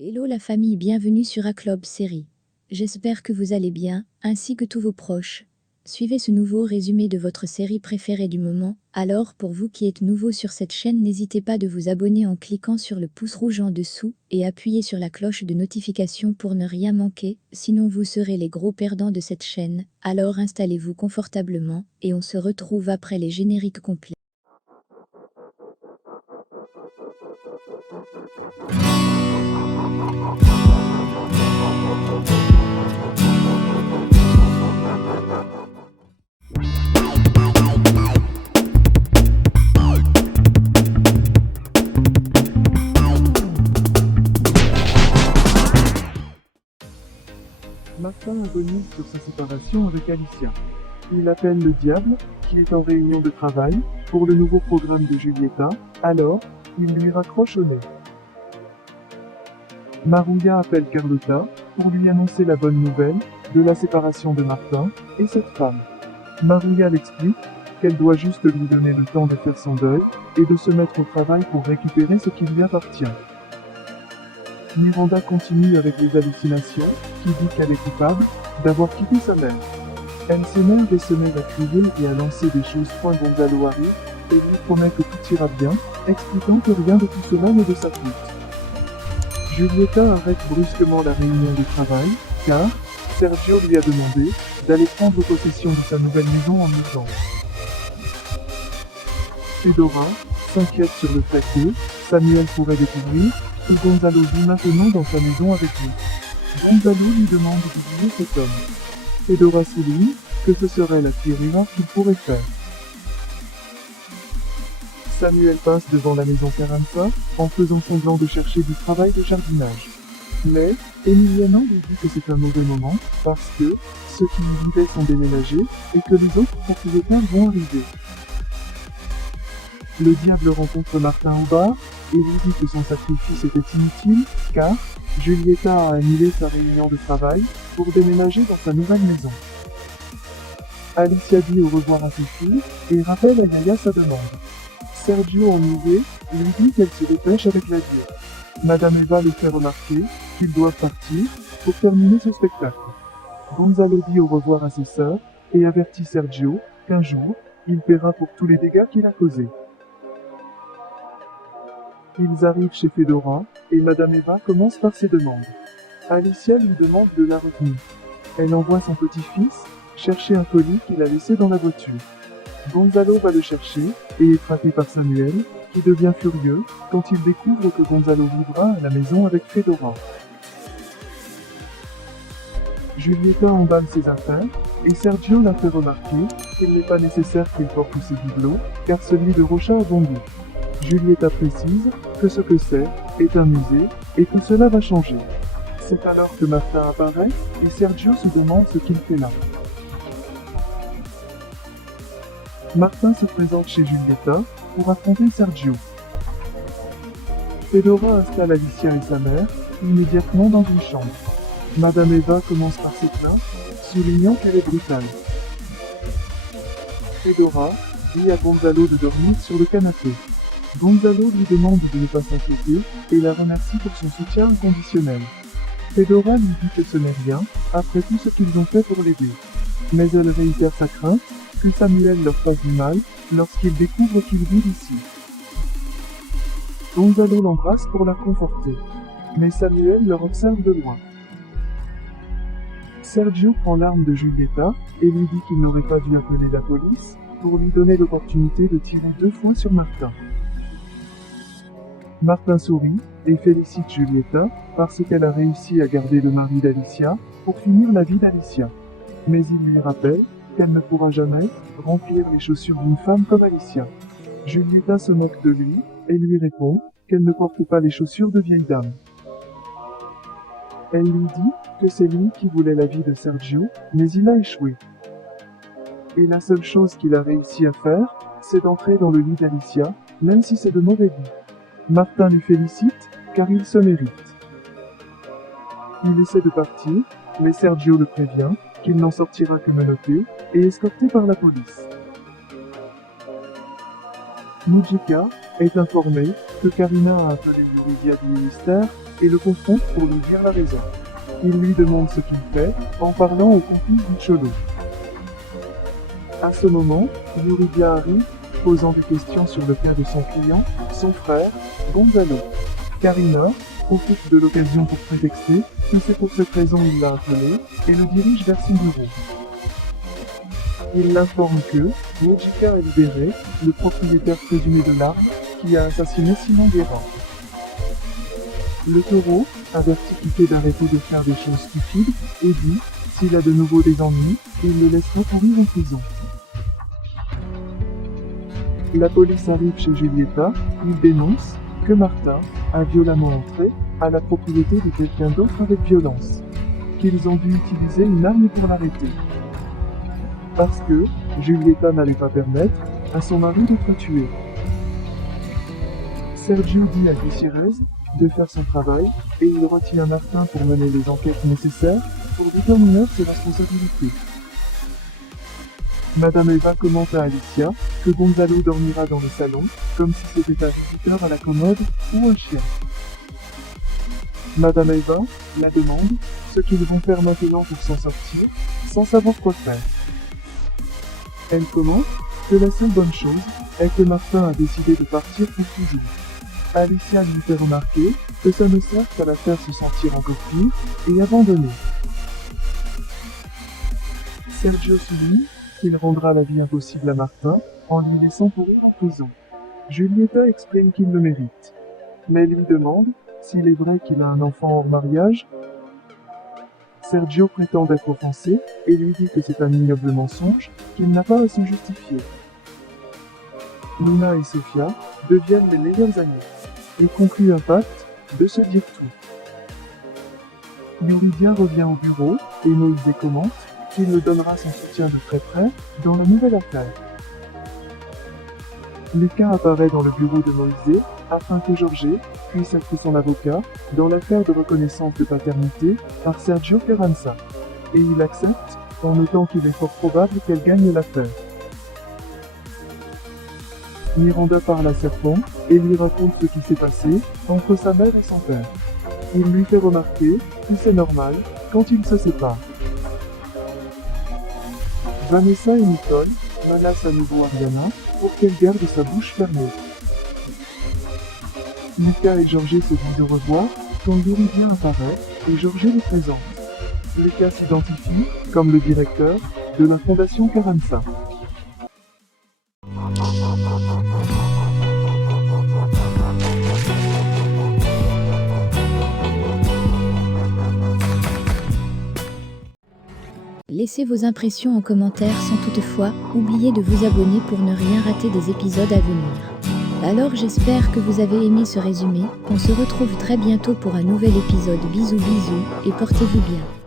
Hello la famille, bienvenue sur A-Club Série. J'espère que vous allez bien, ainsi que tous vos proches. Suivez ce nouveau résumé de votre série préférée du moment. Alors, pour vous qui êtes nouveau sur cette chaîne, n'hésitez pas de vous abonner en cliquant sur le pouce rouge en dessous et appuyez sur la cloche de notification pour ne rien manquer, sinon vous serez les gros perdants de cette chaîne. Alors installez-vous confortablement et on se retrouve après les génériques complets. Martin agonise sur sa séparation avec Alicia. Il appelle le diable, qui est en réunion de travail, pour le nouveau programme de Julieta, alors, il lui raccroche au nez. Maruga appelle Carlotta, pour lui annoncer la bonne nouvelle, de la séparation de Martin, et cette femme. Maruga l'explique, qu'elle doit juste lui donner le temps de faire son deuil, et de se mettre au travail pour récupérer ce qui lui appartient. Miranda continue avec les hallucinations, qui dit qu'elle est coupable d'avoir quitté sa mère. Elle s'énerve et se met à crier et à lancer des choses. Gonzalo arrive et lui promet que tout ira bien, expliquant que rien de tout cela n'est de sa faute. Julieta arrête brusquement la réunion de travail, car Sergio lui a demandé d'aller prendre possession de sa nouvelle maison en urgence. Fedora s'inquiète sur le fait que Samuel pourrait découvrir que Gonzalo vit maintenant dans sa maison avec lui. Gonzalo lui demande d'oublier cet homme. Fedora souligne que ce serait la pire erreur qu'il pourrait faire. Samuel passe devant la maison Carranza en faisant semblant de chercher du travail de jardinage. Mais Emiliano lui dit que c'est un mauvais moment parce que ceux qui y vivaient sont déménagés et que les autres propriétaires vont arriver. Le diable rencontre Martin au bar et lui dit que son sacrifice était inutile, car Julieta a annulé sa réunion de travail pour déménager dans sa nouvelle maison. Alicia dit au revoir à ses filles et rappelle à Yaya sa demande. Sergio, ennuyé, lui dit qu'elle se dépêche avec l'adieu. Madame Eva les fait remarquer qu'ils doivent partir pour terminer ce spectacle. Gonzalo dit au revoir à ses sœurs et avertit Sergio qu'un jour, il paiera pour tous les dégâts qu'il a causés. Ils arrivent chez Fedora, et Madame Eva commence par ses demandes. Alicia lui demande de la retenue. Elle envoie son petit-fils chercher un colis qu'il a laissé dans la voiture. Gonzalo va le chercher, et est frappé par Samuel, qui devient furieux quand il découvre que Gonzalo vivra à la maison avec Fedora. Julieta emballe ses affaires, et Sergio la fait remarquer qu'il n'est pas nécessaire qu'il porte tous ses bibelots, car celui de Rocha a bon goût. Julieta précise que ce que c'est est un musée et que cela va changer. C'est alors que Martin apparaît et Sergio se demande ce qu'il fait là. Martin se présente chez Julieta pour affronter Sergio. Fedora installe Alicia et sa mère immédiatement dans une chambre. Madame Eva commence par se plaindre, soulignant qu'elle est brutale. Fedora dit à Gonzalo de dormir sur le canapé. Gonzalo lui demande de ne pas s'inquiéter et la remercie pour son soutien inconditionnel. Fedora lui dit que ce n'est rien, après tout ce qu'ils ont fait pour l'aider. Mais elle réitère sa crainte que Samuel leur fasse du mal lorsqu'il découvre qu'ils vivent ici. Gonzalo l'embrasse pour la conforter. Mais Samuel leur observe de loin. Sergio prend l'arme de Julieta et lui dit qu'il n'aurait pas dû appeler la police pour lui donner l'opportunité de tirer 2 fois sur Martin. Martin sourit et félicite Julieta parce qu'elle a réussi à garder le mari d'Alicia pour finir la vie d'Alicia. Mais il lui rappelle qu'elle ne pourra jamais remplir les chaussures d'une femme comme Alicia. Julieta se moque de lui et lui répond qu'elle ne porte pas les chaussures de vieille dame. Elle lui dit que c'est lui qui voulait la vie de Sergio, mais il a échoué. Et la seule chose qu'il a réussi à faire, c'est d'entrer dans le lit d'Alicia, même si c'est de mauvais goût. Martin lui félicite, car il se mérite. Il essaie de partir, mais Sergio le prévient qu'il n'en sortira que menotté et escorté par la police. Mujica est informé que Karina a appelé Yuridia du ministère et le confronte pour lui dire la raison. Il lui demande ce qu'il fait, en parlant au complice du cholo. À ce moment, Yuridia arrive, posant des questions sur le cas de son client, son frère, Gonzalo. Karina profite de l'occasion pour prétexter que c'est pour cette raison il l'a appelé et le dirige vers son bureau. Il l'informe que Mojica a libéré le propriétaire présumé de l'arme qui a assassiné Simon Guerra. Le taureau avertit Quiquet d'arrêter de faire des choses stupides et dit s'il a de nouveau des ennuis, il le laissera pourrir en prison. La police arrive chez Julieta, il dénonce que Martin a violemment entré à la propriété de quelqu'un d'autre avec violence, qu'ils ont dû utiliser une arme pour l'arrêter. Parce que Julieta n'allait pas permettre à son mari d'être tué. Sergio dit à Gutiérrez de faire son travail et il retient Martin pour mener les enquêtes nécessaires pour déterminer ses responsabilités. Madame Eva commente à Alicia que Gonzalo dormira dans le salon, comme si c'était un visiteur à la commode ou un chien. Madame Eva la demande ce qu'ils vont faire maintenant pour s'en sortir, sans savoir quoi faire. Elle commente que la seule bonne chose est que Martin a décidé de partir pour toujours. Alicia lui fait remarquer que ça ne sert qu'à la faire se sentir encore pire et abandonnée. Sergio souligne qu'il rendra la vie impossible à Martin en lui laissant pourrir en prison. Julieta exprime qu'il le mérite, mais lui demande s'il est vrai qu'il a un enfant hors mariage. Sergio prétend être offensé et lui dit que c'est un ignoble mensonge qu'il n'a pas à se justifier. Luna et Sofia deviennent les meilleures amies et concluent un pacte de se dire tout. Yuridia revient au bureau et Moïse commente qu'il le donnera son soutien de très près dans la nouvelle affaire. Lucas apparaît dans le bureau de Moïse afin que Jorge puisse être son avocat dans l'affaire de reconnaissance de paternité par Sergio Carranza. Et il accepte, en notant qu'il est fort probable qu'elle gagne l'affaire. Miranda parle à Serpent et lui raconte ce qui s'est passé entre sa mère et son père. Il lui fait remarquer que c'est normal quand ils se séparent. Vanessa et Nicole menacent à nouveau Ariana pour qu'elle garde sa bouche fermée. Lucas et Jorge se disent au revoir quand Yuridia apparaît et Jorge les présente. Lucas s'identifie comme le directeur de la Fondation Carranza. Laissez vos impressions en commentaire sans toutefois oublier de vous abonner pour ne rien rater des épisodes à venir. Alors j'espère que vous avez aimé ce résumé, on se retrouve très bientôt pour un nouvel épisode. Bisous bisous et portez-vous bien.